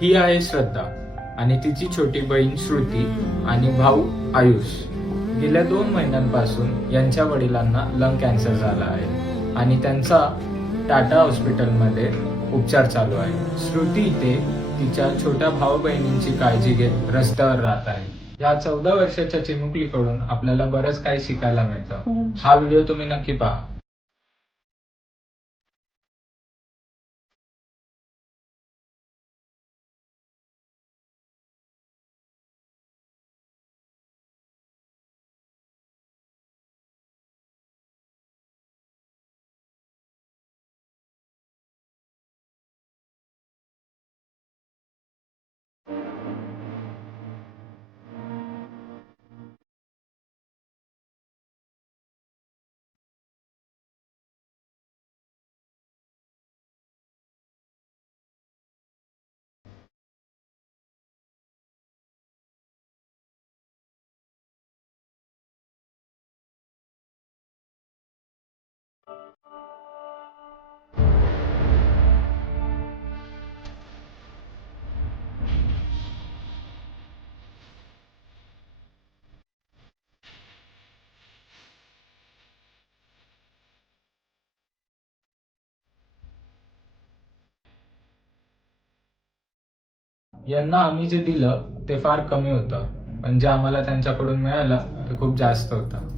ही आहे श्रद्धा आणि तिची छोटी बहीण श्रुती आणि भाऊ आयुष. गेल्या 2 महिन्यांपासून यांच्या वडिलांना लंग कॅन्सर झाला आहे आणि त्यांचा टाटा हॉस्पिटलमध्ये उपचार चालू आहे. श्रुती इथे तिच्या छोट्या भाऊ बहिणींची काळजी घेत रस्त्यावर राहत आहे. या 14 वर्षाच्या चिमुकलीकडून आपल्याला बरंच काही शिकायला मिळतं. हा व्हिडिओ तुम्ही नक्की पहा. यांना आम्ही जे दिलं ते फार कमी होतं, पण जे आम्हाला त्यांच्याकडून मिळालं ते खूप जास्त होतं.